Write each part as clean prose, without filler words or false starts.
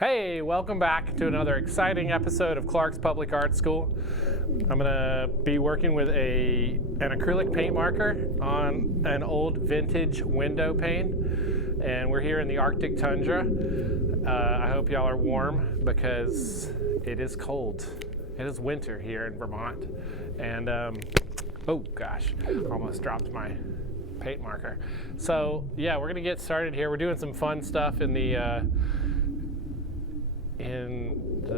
Hey, welcome back to another exciting episode of Clark's Public Art School. I'm gonna be working with an acrylic paint marker on an old vintage window pane, and we're here in the Arctic tundra. I hope y'all are warm because it is cold. It is winter here in Vermont, and oh gosh, almost dropped my paint marker. So yeah, we're gonna get started here. We're doing some fun stuff in the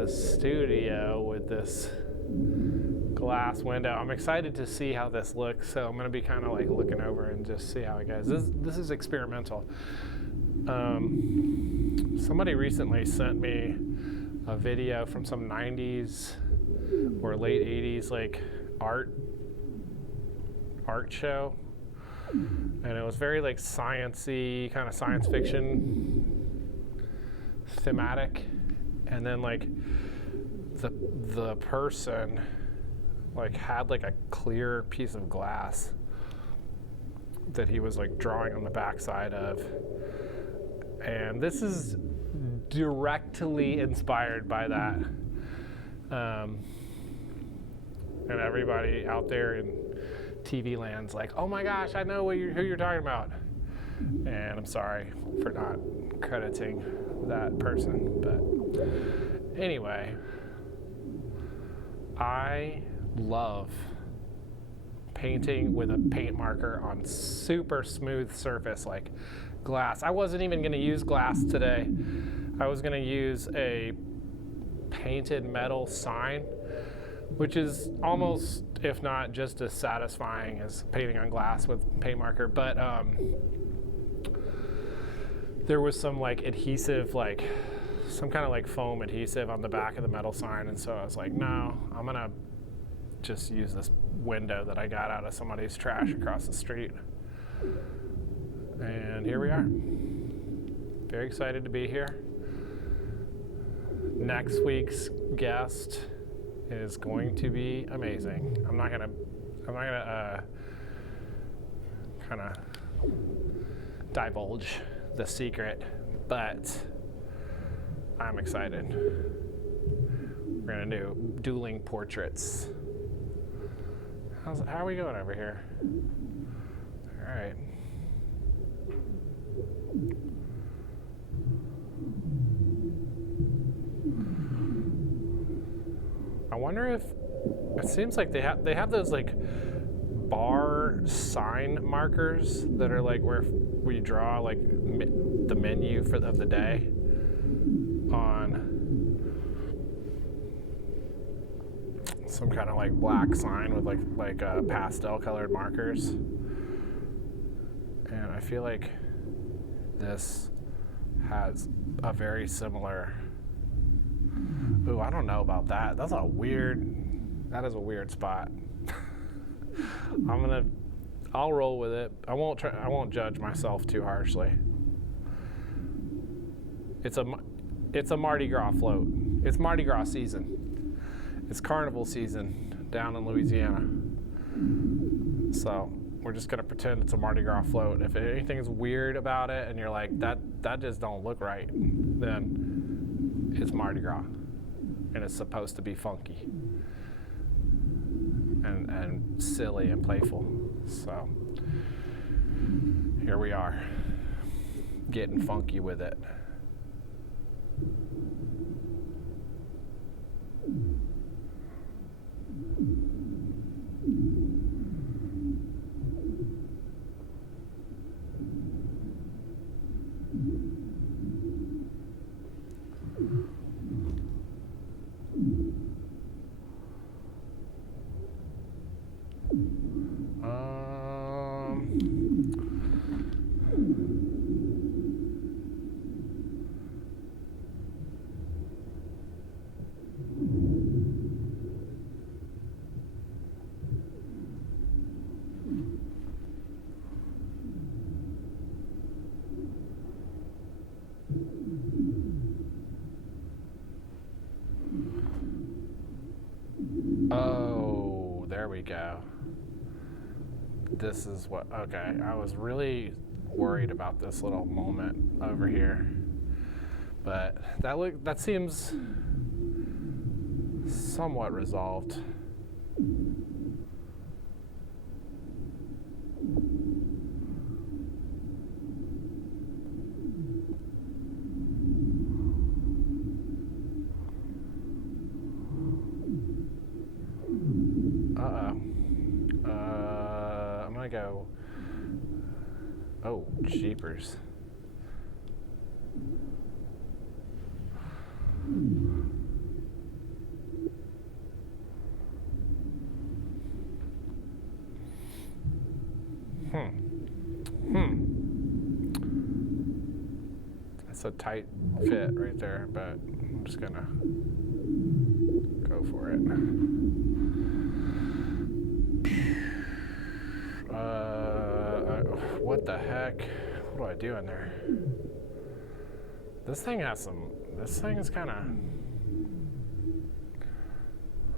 studio with this glass window. I'm excited to see how this looks, so I'm going to be kind of like looking over and just see how it goes. This is experimental. Somebody recently sent me a video from some 90s or late 80s like art show, and it was very like science-y, kind of science fiction thematic. And then like the person like had like a clear piece of glass that he was like drawing on the backside of. And this is directly inspired by that. And everybody out there in TV land's like, oh my gosh, I know who you're talking about. And I'm sorry for not crediting that person, but anyway, I love painting with a paint marker on super smooth surface like glass. I wasn't even going to use glass today. I was going to use a painted metal sign, which is almost, if not just as satisfying as painting on glass with paint marker, but there was some like adhesive, like some kind of like foam adhesive on the back of the metal sign, and so I was like, no, I'm gonna just use this window that I got out of somebody's trash across the street. And here we are. Very excited to be here. Next week's guest is going to be amazing. I'm not gonna kind of divulge the secret, but I'm excited. We're gonna do dueling portraits. How are we going over here? All right. I wonder if it seems like they have those like bar sign markers that are like where we draw like the menu of the day on some kind of like black sign with like pastel colored markers. And I feel like this has a very similar. Ooh, I don't know about that. That is a weird spot. I'll roll with it. I won't judge myself too harshly. It's a Mardi Gras float. It's Mardi Gras season. It's carnival season down in Louisiana. So we're just gonna pretend it's a Mardi Gras float. If anything's weird about it and you're like, that just don't look right, then it's Mardi Gras. And it's supposed to be funky and silly and playful. So here we are, getting funky with it. Oh, there we go. This is what, okay, I was really worried about this little moment over here But that seems somewhat resolved. I'm gonna go, oh, jeepers. That's a tight fit right there, but I'm just gonna go for it. What the heck? What do I do in there? This thing is kind of,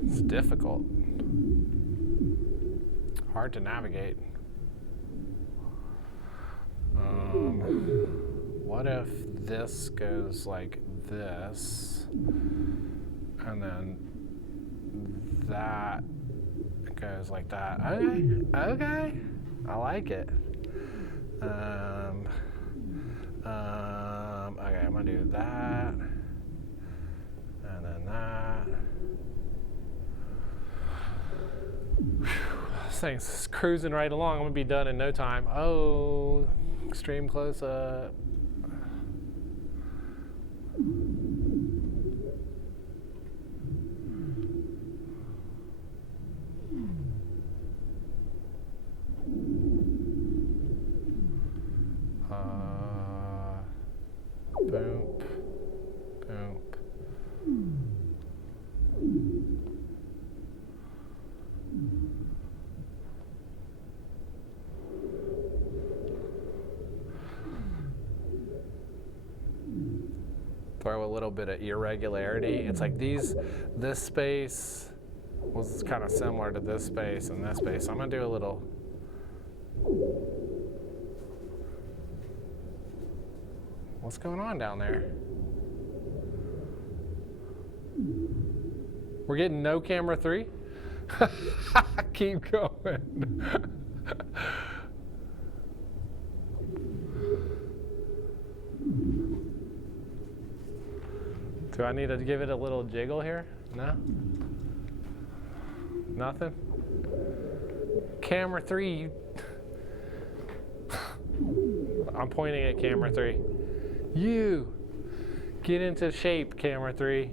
it's difficult. Hard to navigate. What if this goes like this, and then that goes like that? Okay, I like it. Okay, I'm gonna do that, and then that. Whew. This thing's cruising right along. I'm gonna be done in no time. Oh, extreme close up. Boom, boom. Throw a little bit of irregularity. It's like this space was kind of similar to this space and this space. So I'm gonna do a little. What's going on down there? We're getting no camera 3? Keep going. Do I need to give it a little jiggle here? No? Nothing? Camera 3. I'm pointing at camera 3. You get into shape, camera 3.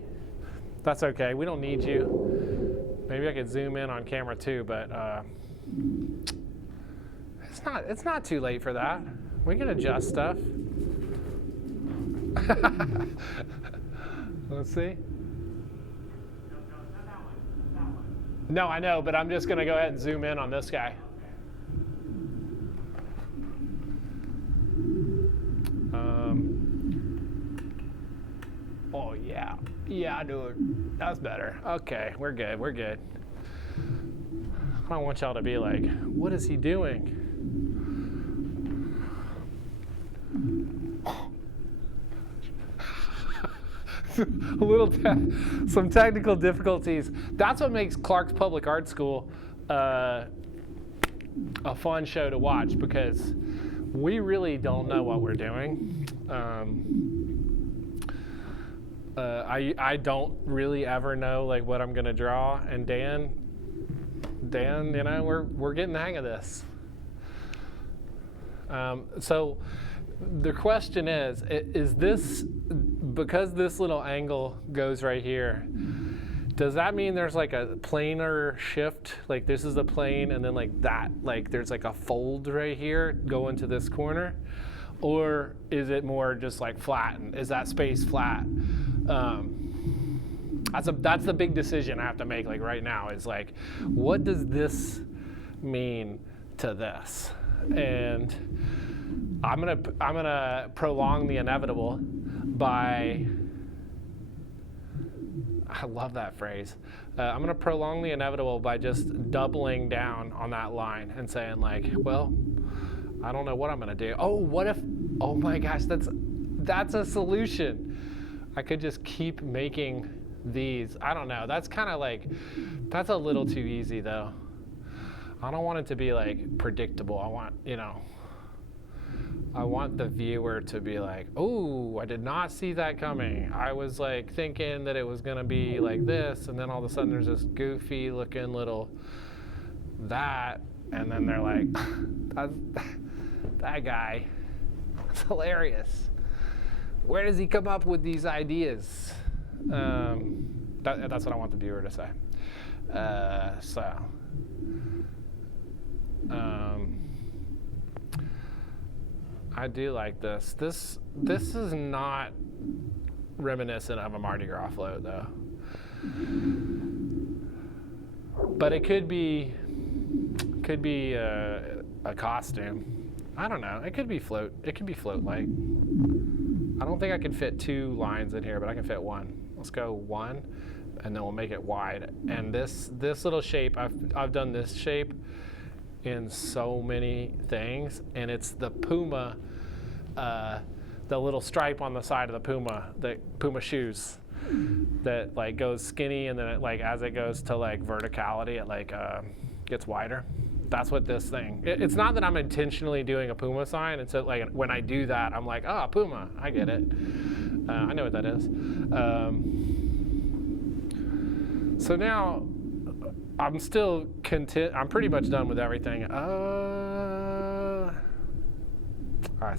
That's okay, we don't need you. Maybe I could zoom in on camera 2, but it's not too late for that. We can adjust stuff. Let's see. No, I know, but I'm just gonna go ahead and zoom in on this guy. Oh yeah, dude, that's better. Okay, we're good. I don't want y'all to be like, what is he doing? Some technical difficulties. That's what makes Clark's Public Art School a fun show to watch, because we really don't know what we're doing. I don't really ever know like what I'm gonna draw, and Dan, you know, we're getting the hang of this. So the question is this, because this little angle goes right here, does that mean there's like a planar shift? Like this is a plane, and then like that, like there's like a fold right here going to this corner? Or is it more just like flat? Is that space flat? That's the big decision I have to make like right now, is like, what does this mean to this? And I'm gonna prolong the inevitable by, I love that phrase. I'm gonna prolong the inevitable by just doubling down on that line and saying like, well, I don't know what I'm gonna do. Oh, what if, oh my gosh, that's a solution. I could just keep making these. I don't know. That's kind of like, that's a little too easy though. I don't want it to be like predictable. I want, you know, I want the viewer to be like, oh, I did not see that coming. I was like thinking that it was gonna be like this, and then all of a sudden there's this goofy looking little that, and then they're like, that guy, it's hilarious. Where does he come up with these ideas? That's what I want the viewer to say. I do like this. This is not reminiscent of a Mardi Gras float though. But it could be a costume. I don't know. It could be float. It could be float like. I don't think I can fit 2 lines in here, but I can fit 1. Let's go 1, and then we'll make it wide. And this little shape, I've done this shape in so many things, and it's the Puma, the little stripe on the side of the Puma shoes that like goes skinny, and then it, like as it goes to like verticality, it like gets wider. That's what this thing. It's not that I'm intentionally doing a Puma sign. It's that like when I do that, I'm like, oh, Puma, I get it. I know what that is. So now I'm still content. I'm pretty much done with everything. I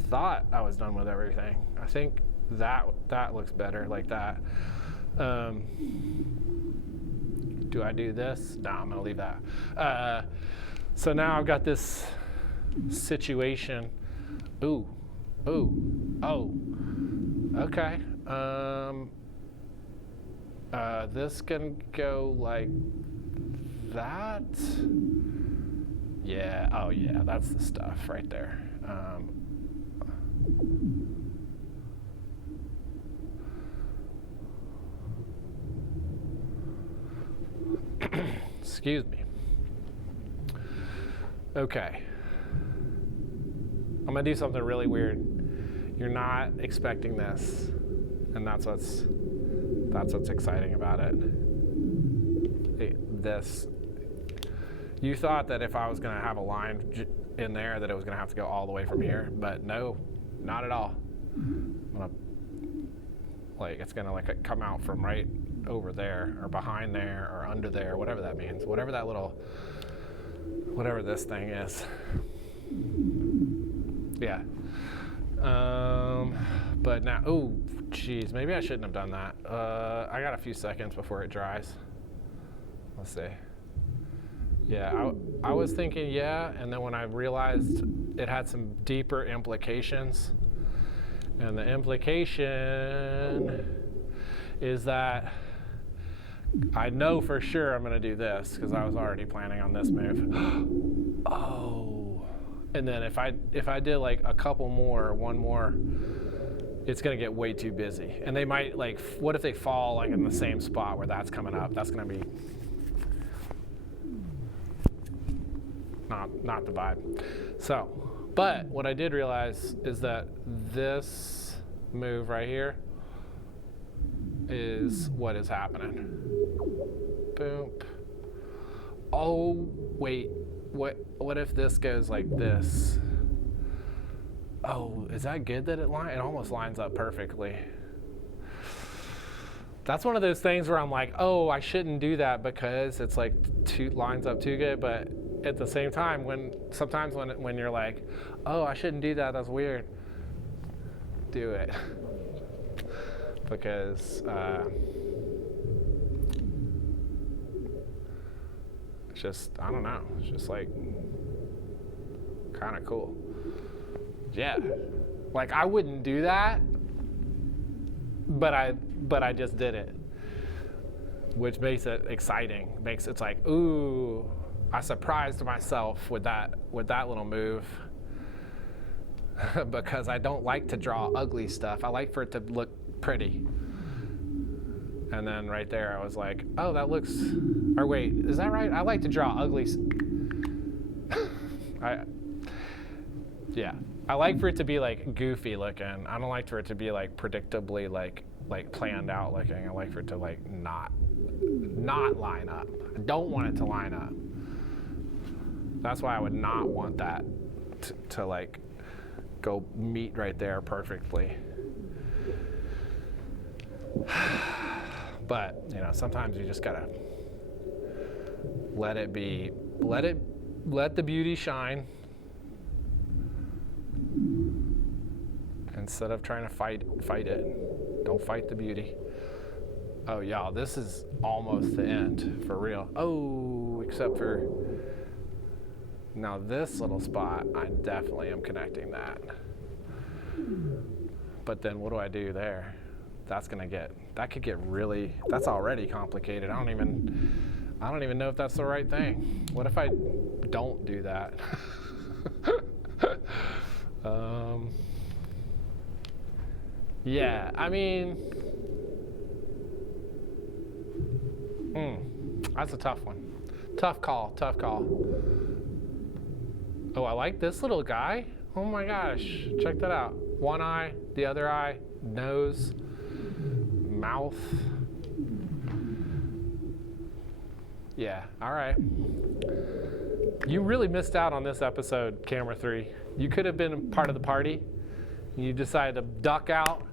thought I was done with everything. I think that looks better like that. Do I do this? No, I'm gonna leave that. So now I've got this situation. Ooh, oh, okay. This can go like that. Yeah, oh yeah, that's the stuff right there. Excuse me. Okay. I'm gonna do something really weird. You're not expecting this, and that's what's exciting about it. You thought that if I was gonna have a line in there that it was gonna have to go all the way from here, but no, not at all. It's gonna like come out from right over there, or behind there, or under there, whatever that means, whatever this thing is. Yeah. But now, oh, geez, maybe I shouldn't have done that. I got a few seconds before it dries. Let's see. Yeah, I was thinking, yeah, and then when I realized it had some deeper implications, and the implication is that I know for sure I'm going to do this because I was already planning on this move. Oh, and then if I did like a couple more, or one more, it's going to get way too busy. And they might like, what if they fall like in the same spot where that's coming up? That's going to be not the vibe. So, but what I did realize is that this move right here is what is happening. Boom. Oh, wait. What if this goes like this? Oh, is that good that it almost lines up perfectly? That's one of those things where I'm like, oh, I shouldn't do that because it's like lines up too good, but at the same time, sometimes when you're like, oh, I shouldn't do that, that's weird, do it. Because it's just, I don't know, it's just like kind of cool. Yeah, like I wouldn't do that, but I just did it, which makes it exciting. It's like, ooh, I surprised myself with that little move. Because I don't like to draw ugly stuff. I like for it to look pretty. And then right there I was like, oh, that looks, or wait, is that right? I like to draw ugly. Yeah. I like for it to be like goofy looking. I don't like for it to be like predictably like planned out looking. I like for it to like not line up. I don't want it to line up. That's why I would not want that to like go meet right there perfectly. But you know, sometimes you just gotta let it be, let the beauty shine instead of trying to fight it. Don't fight the beauty. Oh y'all, this is almost the end for real. Oh, except for now this little spot, I definitely am connecting that. But then what do I do there? That could get really, that's already complicated. I don't even know if that's the right thing. What if I don't do that? Yeah, I mean, that's a tough one. Tough call. Oh, I like this little guy. Oh my gosh, check that out. One eye, the other eye, nose, mouth. Yeah, all right. You really missed out on this episode, Camera 3. You could have been part of the party. You decided to duck out,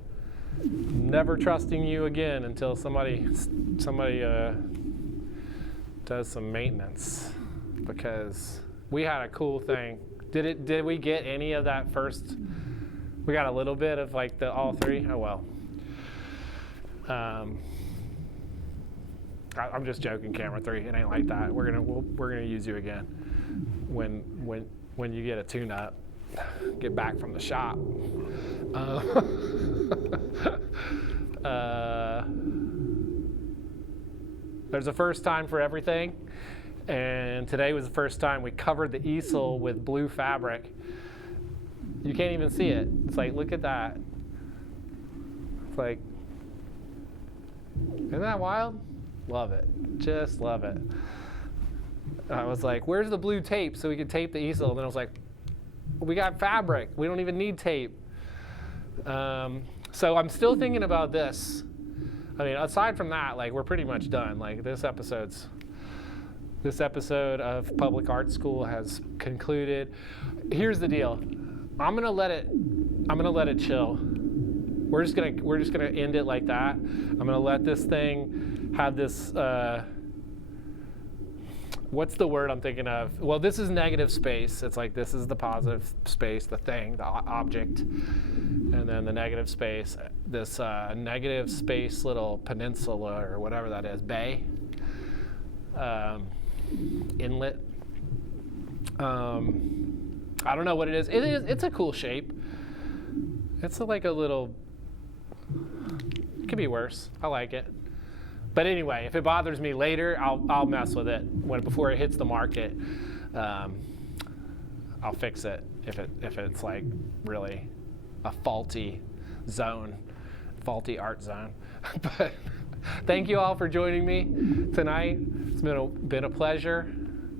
never trusting you again until somebody does some maintenance, because we had a cool thing. Did we get any of that first? We got a little bit of like the all three. Oh well. I'm just joking, Camera 3. It ain't like that. We're gonna use you again when you get a tune-up, get back from the shop. There's a first time for everything, and today was the first time we covered the easel with blue fabric. You can't even see it. It's like, look at that. It's like, isn't that wild? Love it. Just love it. I was like, where's the blue tape so we could tape the easel? And then I was like, we got fabric. We don't even need tape. So I'm still thinking about this. I mean, aside from that, like, we're pretty much done. Like, this episode of Public Art School has concluded. Here's the deal. I'm gonna let it chill. We're just gonna end it like that. I'm gonna let this thing have this. What's the word I'm thinking of? Well, this is negative space. It's like this is the positive space, the thing, the object, and then the negative space. This negative space little peninsula or whatever that is, bay, inlet. I don't know what it is. It's a cool shape. It's like a little. It could be worse. I like it. But anyway, if it bothers me later, I'll mess with it before it hits the market. I'll fix it if it's like really a faulty art zone. But thank you all for joining me tonight. It's been a pleasure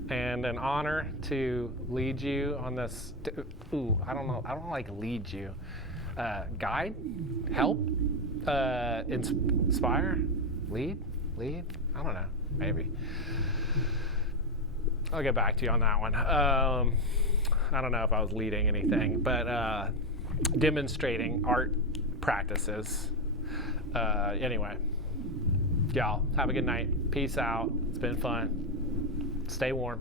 and an honor to lead you on this. I don't know. I don't like lead you. Guide, help, inspire. Lead? I don't know. Maybe. I'll get back to you on that one. I don't know if I was leading anything, but demonstrating art practices. Anyway, y'all have a good night. Peace out. It's been fun. Stay warm.